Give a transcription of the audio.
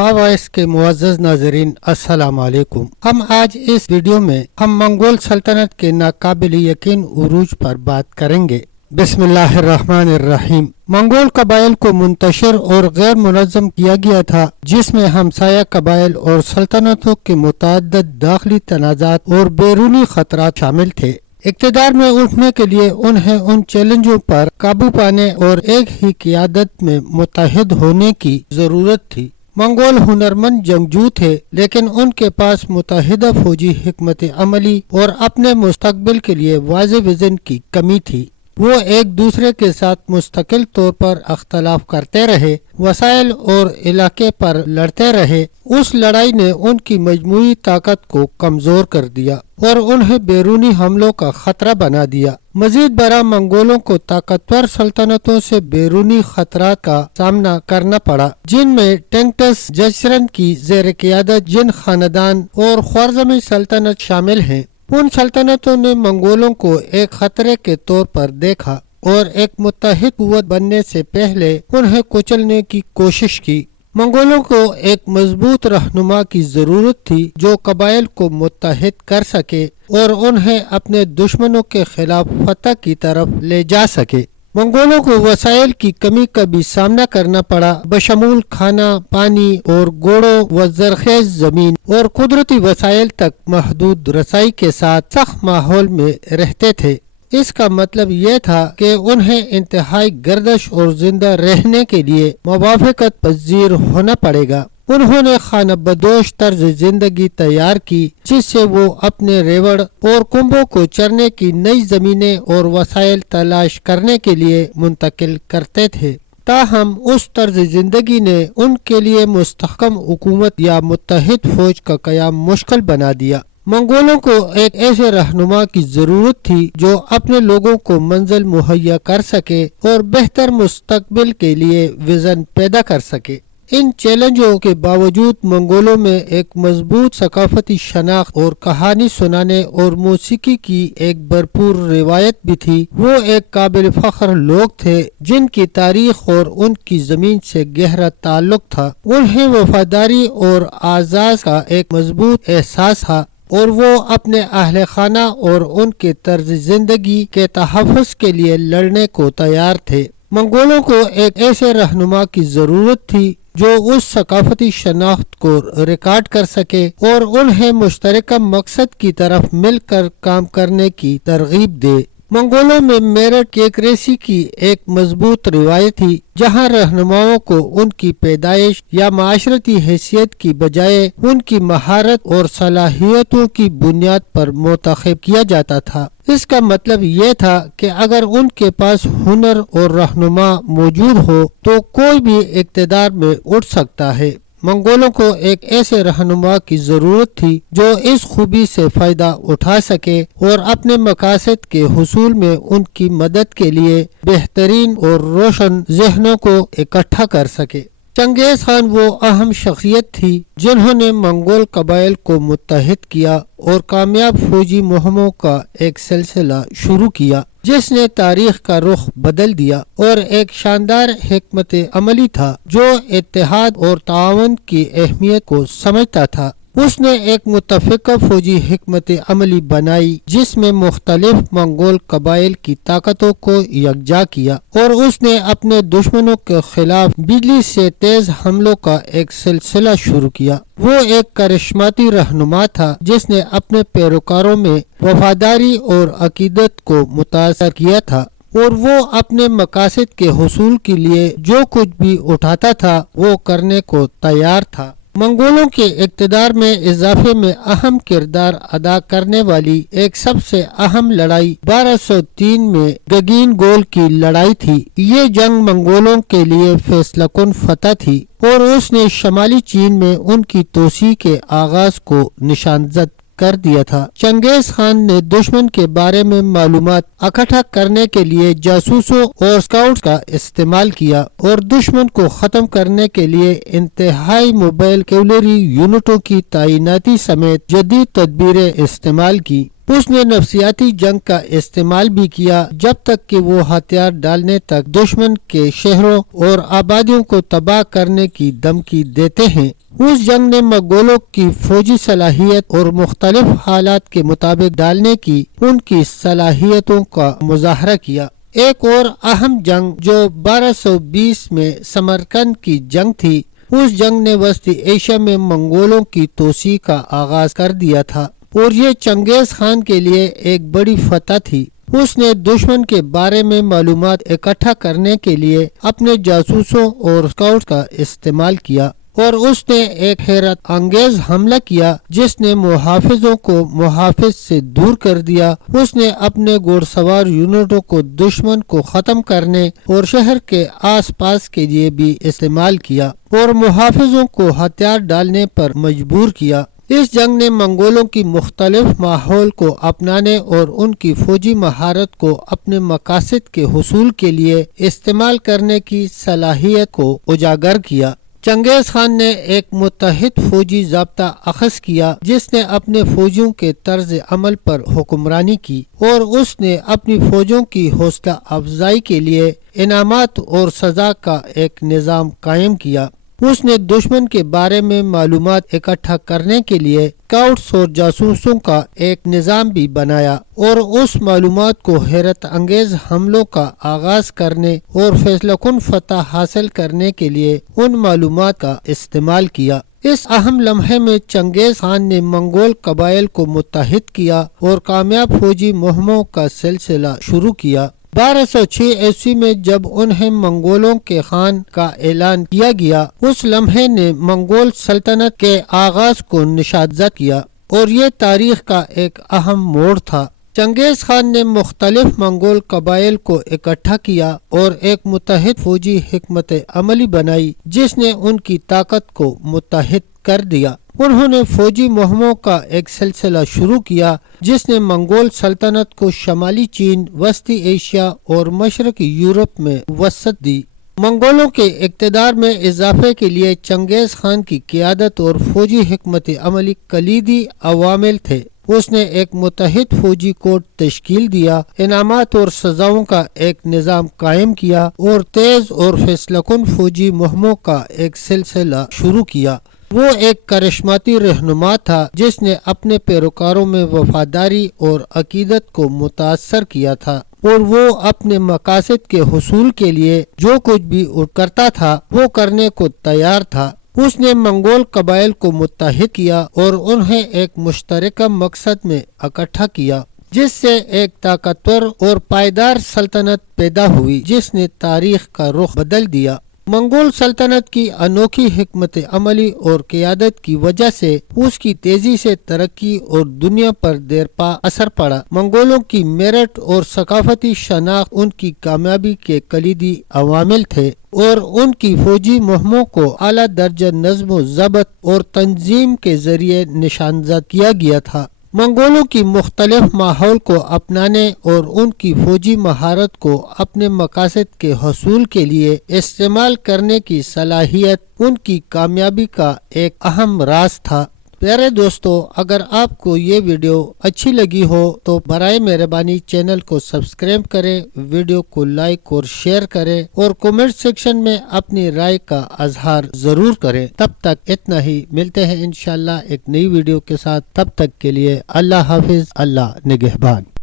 وفا وائس کے معزز ناظرین السلام علیکم۔ ہم آج اس ویڈیو میں منگول سلطنت کے ناقابل یقین عروج پر بات کریں گے۔ بسم اللہ الرحمن الرحیم۔ منگول قبائل کو منتشر اور غیر منظم کیا گیا تھا، جس میں ہمسایہ قبائل اور سلطنتوں کے متعدد داخلی تنازعات اور بیرونی خطرات شامل تھے۔ اقتدار میں اٹھنے کے لیے انہیں ان چیلنجوں پر قابو پانے اور ایک ہی قیادت میں متحد ہونے کی ضرورت تھی۔ منگول ہنرمند جنگجو تھے، لیکن ان کے پاس متحدہ فوجی حکمت عملی اور اپنے مستقبل کے لیے واضح وژن کی کمی تھی۔ وہ ایک دوسرے کے ساتھ مستقل طور پر اختلاف کرتے رہے، وسائل اور علاقے پر لڑتے رہے۔ اس لڑائی نے ان کی مجموعی طاقت کو کمزور کر دیا اور انہیں بیرونی حملوں کا خطرہ بنا دیا۔ مزید برآں منگولوں کو طاقتور سلطنتوں سے بیرونی خطرات کا سامنا کرنا پڑا، جن میں ٹنگٹس جیچرن کی زیر قیادت جن خاندان اور خوارزمی سلطنت شامل ہیں۔ ان سلطنتوں نے منگولوں کو ایک خطرے کے طور پر دیکھا اور ایک متحد قوت بننے سے پہلے انہیں کچلنے کی کوشش کی۔ منگولوں کو ایک مضبوط رہنما کی ضرورت تھی جو قبائل کو متحد کر سکے اور انہیں اپنے دشمنوں کے خلاف فتح کی طرف لے جا سکے۔ منگولوں کو وسائل کی کمی کا بھی سامنا کرنا پڑا، بشمول کھانا، پانی اور گوڑوں و زرخیز زمین اور قدرتی وسائل تک محدود رسائی کے ساتھ سخت ماحول میں رہتے تھے۔ اس کا مطلب یہ تھا کہ انہیں انتہائی گردش اور زندہ رہنے کے لیے موافقت پذیر ہونا پڑے گا۔ انہوں نے خانہ بدوش طرز زندگی تیار کی، جس سے وہ اپنے ریوڑ اور کنبوں کو چرنے کی نئی زمینیں اور وسائل تلاش کرنے کے لیے منتقل کرتے تھے۔ تاہم اس طرز زندگی نے ان کے لیے مستحکم حکومت یا متحد فوج کا قیام مشکل بنا دیا۔ منگولوں کو ایک ایسے رہنما کی ضرورت تھی جو اپنے لوگوں کو منزل مہیا کر سکے اور بہتر مستقبل کے لیے وژن پیدا کر سکے۔ ان چیلنجوں کے باوجود منگولوں میں ایک مضبوط ثقافتی شناخت اور کہانی سنانے اور موسیقی کی ایک بھرپور روایت بھی تھی۔ وہ ایک قابل فخر لوگ تھے جن کی تاریخ اور ان کی زمین سے گہرا تعلق تھا۔ انہیں وفاداری اور اعزاز کا ایک مضبوط احساس تھا اور وہ اپنے اہل خانہ اور ان کے طرز زندگی کے تحفظ کے لیے لڑنے کو تیار تھے۔ منگولوں کو ایک ایسے رہنما کی ضرورت تھی جو اس ثقافتی شناخت کو ریکارڈ کر سکے اور انہیں مشترکہ مقصد کی طرف مل کر کام کرنے کی ترغیب دے۔ منگولوں میں میرٹکریسی کی ایک مضبوط روایت تھی، جہاں رہنماؤں کو ان کی پیدائش یا معاشرتی حیثیت کی بجائے ان کی مہارت اور صلاحیتوں کی بنیاد پر منتخب کیا جاتا تھا۔ اس کا مطلب یہ تھا کہ اگر ان کے پاس ہنر اور رہنما موجود ہو تو کوئی بھی اقتدار میں اٹھ سکتا ہے۔ منگولوں کو ایک ایسے رہنما کی ضرورت تھی جو اس خوبی سے فائدہ اٹھا سکے اور اپنے مقاصد کے حصول میں ان کی مدد کے لیے بہترین اور روشن ذہنوں کو اکٹھا کر سکے۔ چنگیز خان وہ اہم شخصیت تھی جنہوں نے منگول قبائل کو متحد کیا اور کامیاب فوجی مہموں کا ایک سلسلہ شروع کیا جس نے تاریخ کا رخ بدل دیا، اور ایک شاندار حکمت عملی تھا جو اتحاد اور تعاون کی اہمیت کو سمجھتا تھا۔ اس نے ایک متفقہ فوجی حکمت عملی بنائی جس میں مختلف منگول قبائل کی طاقتوں کو یکجا کیا، اور اس نے اپنے دشمنوں کے خلاف بجلی سے تیز حملوں کا ایک سلسلہ شروع کیا۔ وہ ایک کرشماتی رہنما تھا جس نے اپنے پیروکاروں میں وفاداری اور عقیدت کو متاثر کیا تھا، اور وہ اپنے مقاصد کے حصول کے لیے جو کچھ بھی اٹھاتا تھا وہ کرنے کو تیار تھا۔ منگولوں کے اقتدار میں اضافے میں اہم کردار ادا کرنے والی ایک سب سے اہم لڑائی 1203 میں گگین گول کی لڑائی تھی۔ یہ جنگ منگولوں کے لیے فیصلہ کن فتح تھی اور اس نے شمالی چین میں ان کی توسیع کے آغاز کو نشاندہی کر دیا تھا۔ چنگیز خان نے دشمن کے بارے میں معلومات اکٹھا کرنے کے لیے جاسوسوں اور اسکاؤٹس کا استعمال کیا اور دشمن کو ختم کرنے کے لیے انتہائی موبائل کیولری یونٹوں کی تعیناتی سمیت جدید تدبیریں استعمال کی۔ اس نے نفسیاتی جنگ کا استعمال بھی کیا جب تک کہ وہ ہتھیار ڈالنے تک دشمن کے شہروں اور آبادیوں کو تباہ کرنے کی دھمکی دیتے ہیں۔ اس جنگ نے منگولوں کی فوجی صلاحیت اور مختلف حالات کے مطابق ڈالنے کی ان کی صلاحیتوں کا مظاہرہ کیا۔ ایک اور اہم جنگ جو 1220 میں سمرقند کی جنگ تھی، اس جنگ نے وسطی ایشیا میں منگولوں کی توسیع کا آغاز کر دیا تھا اور یہ چنگیز خان کے لیے ایک بڑی فتح تھی۔ اس نے دشمن کے بارے میں معلومات اکٹھا کرنے کے لیے اپنے جاسوسوں اور اسکاؤٹس کا استعمال کیا اور اس نے ایک حیرت انگیز حملہ کیا جس نے محافظوں کو محافظ سے دور کر دیا۔ اس نے اپنے گھوڑ سوار یونٹوں کو دشمن کو ختم کرنے اور شہر کے آس پاس کے لیے بھی استعمال کیا اور محافظوں کو ہتھیار ڈالنے پر مجبور کیا۔ اس جنگ نے منگولوں کی مختلف ماحول کو اپنانے اور ان کی فوجی مہارت کو اپنے مقاصد کے حصول کے لیے استعمال کرنے کی صلاحیت کو اجاگر کیا۔ چنگیز خان نے ایک متحد فوجی ضابطہ اخذ کیا جس نے اپنے فوجیوں کے طرز عمل پر حکمرانی کی اور اس نے اپنی فوجوں کی حوصلہ افزائی کے لیے انعامات اور سزا کا ایک نظام قائم کیا۔ اس نے دشمن کے بارے میں معلومات اکٹھا کرنے کے لیے اسکاؤٹس اور جاسوسوں کا ایک نظام بھی بنایا اور اس معلومات کو حیرت انگیز حملوں کا آغاز کرنے اور فیصلہ کن فتح حاصل کرنے کے لیے ان معلومات کا استعمال کیا۔ اس اہم لمحے میں چنگیز خان نے منگول قبائل کو متحد کیا اور کامیاب فوجی مہموں کا سلسلہ شروع کیا۔ 1206 عیسوی میں جب انہیں منگولوں کے خان کا اعلان کیا گیا، اس لمحے نے منگول سلطنت کے آغاز کو نشان زد کیا اور یہ تاریخ کا ایک اہم موڑ تھا۔ چنگیز خان نے مختلف منگول قبائل کو اکٹھا کیا اور ایک متحد فوجی حکمت عملی بنائی جس نے ان کی طاقت کو متحد کر دیا۔ انہوں نے فوجی مہموں کا ایک سلسلہ شروع کیا جس نے منگول سلطنت کو شمالی چین، وسطی ایشیا اور مشرقی یورپ میں وسعت دی۔ منگولوں کے اقتدار میں اضافے کے لیے چنگیز خان کی قیادت اور فوجی حکمت عملی کلیدی عوامل تھے۔ اس نے ایک متحد فوجی کوٹ تشکیل دیا، انعامات اور سزاؤں کا ایک نظام قائم کیا اور تیز اور فیصلہ کن فوجی مہموں کا ایک سلسلہ شروع کیا۔ وہ ایک کرشماتی رہنما تھا جس نے اپنے پیروکاروں میں وفاداری اور عقیدت کو متاثر کیا تھا اور وہ اپنے مقاصد کے حصول کے لیے جو کچھ بھی کرتا تھا وہ کرنے کو تیار تھا۔ اس نے منگول قبائل کو متحد کیا اور انہیں ایک مشترکہ مقصد میں اکٹھا کیا جس سے ایک طاقتور اور پائیدار سلطنت پیدا ہوئی جس نے تاریخ کا رخ بدل دیا۔ منگول سلطنت کی انوکھی حکمت عملی اور قیادت کی وجہ سے اس کی تیزی سے ترقی اور دنیا پر دیرپا اثر پڑا۔ منگولوں کی میرٹ اور ثقافتی شناخت ان کی کامیابی کے کلیدی عوامل تھے اور ان کی فوجی مہموں کو اعلیٰ درجہ نظم و ضبط اور تنظیم کے ذریعے نشاندہی کیا گیا تھا۔ منگولوں کی مختلف ماحول کو اپنانے اور ان کی فوجی مہارت کو اپنے مقاصد کے حصول کے لیے استعمال کرنے کی صلاحیت ان کی کامیابی کا ایک اہم راز تھا۔ پیارے دوستو، اگر آپ کو یہ ویڈیو اچھی لگی ہو تو برائے مہربانی چینل کو سبسکرائب کریں، ویڈیو کو لائک اور شیئر کریں اور کمنٹ سیکشن میں اپنی رائے کا اظہار ضرور کریں۔ تب تک اتنا ہی، ملتے ہیں انشاءاللہ ایک نئی ویڈیو کے ساتھ۔ تب تک کے لیے اللہ حافظ، اللہ نگہبان۔